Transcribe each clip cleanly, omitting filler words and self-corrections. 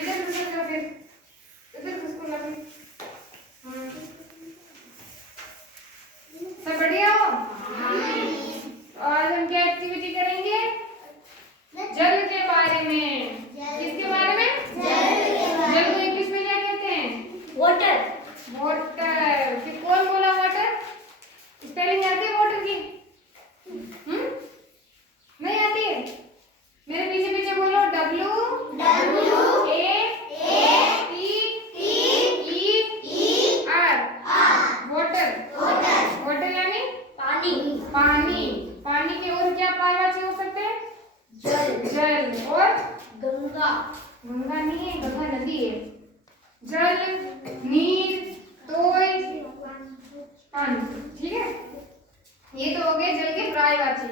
इधर खिसक जाओ फिर, इधर खिसको लगे। हाँ सब बढ़िया हो? आज हम क्या एक्टिविटी करेंगे? जल के बारे में। किसके बारे में? जल को इंग्लिश में क्या कहते हैं? वाटर। वाटर। फिर कौन बोला वाटर? स्पेलिंग आती है वाटर की? नहीं आती है? मेरे पीछे पीछे बोलो। W A T E R। Water. Water यानी पानी। पानी। पानी के और क्या पर्यायवाची हो सकते हैं? जल और गंगा। गंगा नहीं है, गंगा नदी है। जल, नीर, तोय, पानी। ठीक है, ये तो हो गए जल के पर्यायवाची।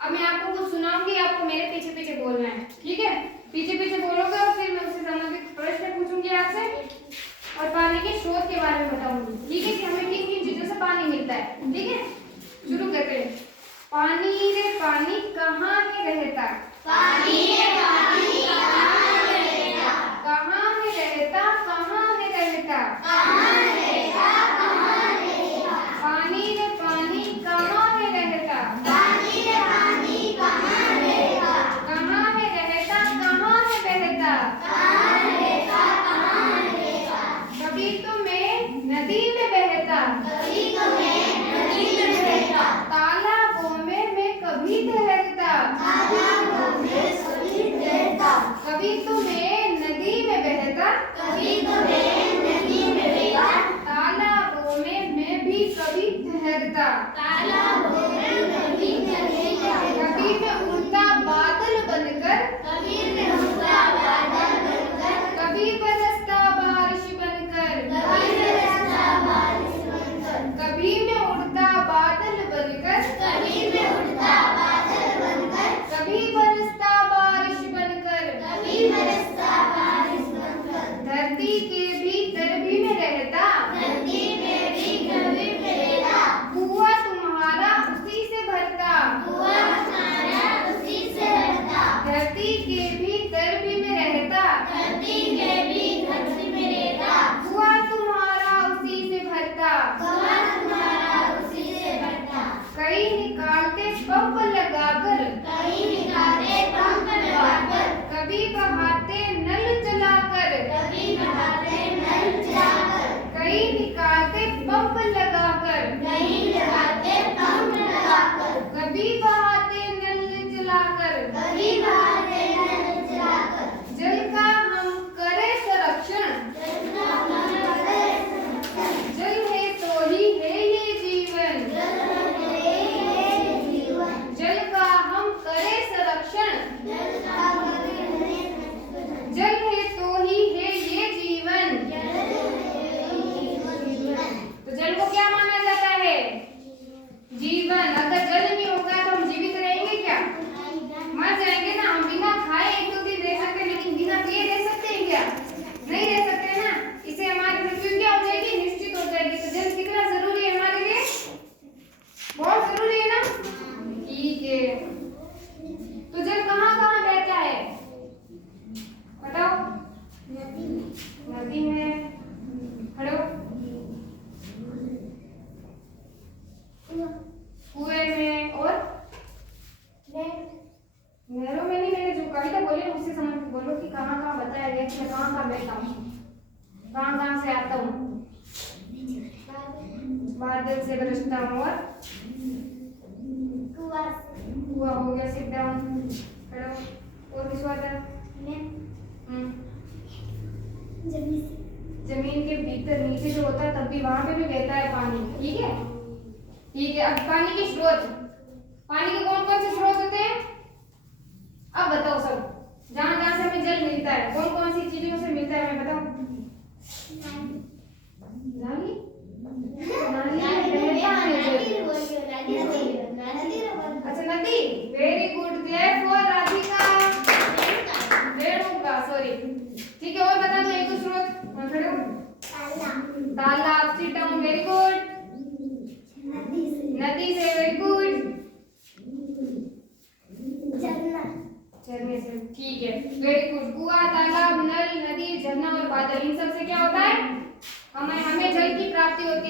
अब मैं आपको कुछ सुनाऊंगी, आपको मेरे पीछे पीछे बोलना है। ठीक है, पीछे पीछे बोलोगे और फिर मैं उससे संबंधित प्रश्न पूछूंगी आपसे और पानी के स्रोत के बारे में बताऊंगी। ठीक है, कि हमें किन किन चीजों से पानी मिलता है। ठीक है, शुरू करते हैं। पानी रे पानी कहाँ है रहता? पानी रे पानी कहाँ है रहता? कहाँ है रहता? कहाँ है रहता? कहाँ रहता? कहाँ रहता? पानी रे पानी कहाँ है रहता? पानी रे पानी कहाँ रहता? कहाँ है रहता? कहाँ है बहता? कहाँ रहता? कहाँ रहता? कभी तो मैं नदी में बहता, कभी तो मैं नदी में बहता, तालाबों में मैं कभी तैरता, तालाबों में कभी तैरता, कभी तो मैं नदी में बहता, कभी तो मैं नदी में बहता, तालाबों में मैं भी कभी तैरता, तालाबों में कभी तैरता, कभी मैं उड़ता बादल बनकर, कभी मैं उड़ता बादल बनकर, कभी बरसता बारिश बनकर, कभी बरसता बारिश बनकर, कभी मैं उड़ता बादल बनकर, कभी मैं उड़ता बादल बनकर, कभी बरसता बारिश बनकर, कभी बरसता बारिश बनकर, धरती के भीतर भी मैं रहता, धरती में भी कभी मैं रहता, कुआं तुम्हारा उसी से भरता, कुआं तुम्हारा उसी से भरता, धरती के भीतर भी मैं रहता, धरती के भीतर भी मैं रहता, कुआं तुम्हारा उसी से भरता, कुआं तुम्हारा उसी से भरता, कई निकालते पंप लगाकर, कई निकालते पंप लगाकर, कभी बहाते नल चलाकर, कभी बहाते नल चलाकर, कई निकालते पंप लगाकर, कई लगाते पंप लगाकर, कभी बहाते नल चलाकर, कभी बहाते नल चलाकर, जल का हम करें संरक्षण, जल का हम करें संरक्षण, जल है तो ही है ये जीवन, जल है ये जीवन, जल का हम करें संरक्षण, जल का जल है तो ही है ये जीवन, जल है ये जीवन। तो जल को क्या माना जाता है? जीवन। अगर जल नहीं होगा तो हम जीवित रहेंगे क्या? मर जाएंगे ना। हम बिना खाए एक दो दिन रह सकते हैं, लेकिन बिना पिए रह सकते हैं क्या? नहीं रह सकते ना। इससे हमारी मृत्यु क्या हो जाएगी? निश्चित हो जाएगी। तो जल कितना जरूरी है हमारे लिए? बहुत जरूरी है ना। ठीक है, तो जल कहाँ कहाँ बहता है बताओ? नदी में, खड़ो, कुएं में और नहरों में नहीं। मैंने जो कविता बोली उससे समझ बोलो कि कहाँ कहाँ बताया गया कि मैं कहाँ कहाँ बहता हूँ, कहाँ कहाँ से आता हूँ। बादल से बरसता हूँ और कुआं हो गया। सिट डाउन, खड़ो, और किस बात है? जमीन के भीतर नीचे जो होता है तब भी वहां पे भी बहता है पानी। ठीक है, ठीक है। अब पानी के स्रोत, पानी के कौन कौन से स्रोत होते हैं? अब बताओ सब, जहां जहां से हमें जल मिलता है कौन कौन सी चीजों से मिलता है हमें बताओ? नाली, अच्छा नदी। Very good, clap for Radhika. Renuka, sorry. ठीक है, और बता दो एक दो स्रोत। खड़े हो, तालाब, सिट डाउन, वेरी गुड। नदी से, वेरी गुड। झरने से, ठीक है, वेरी गुड। कुआं, तालाब, नल, नदी, झरना और बादल, इन सब से क्या होता है? हमें जल की प्राप्ति होती है।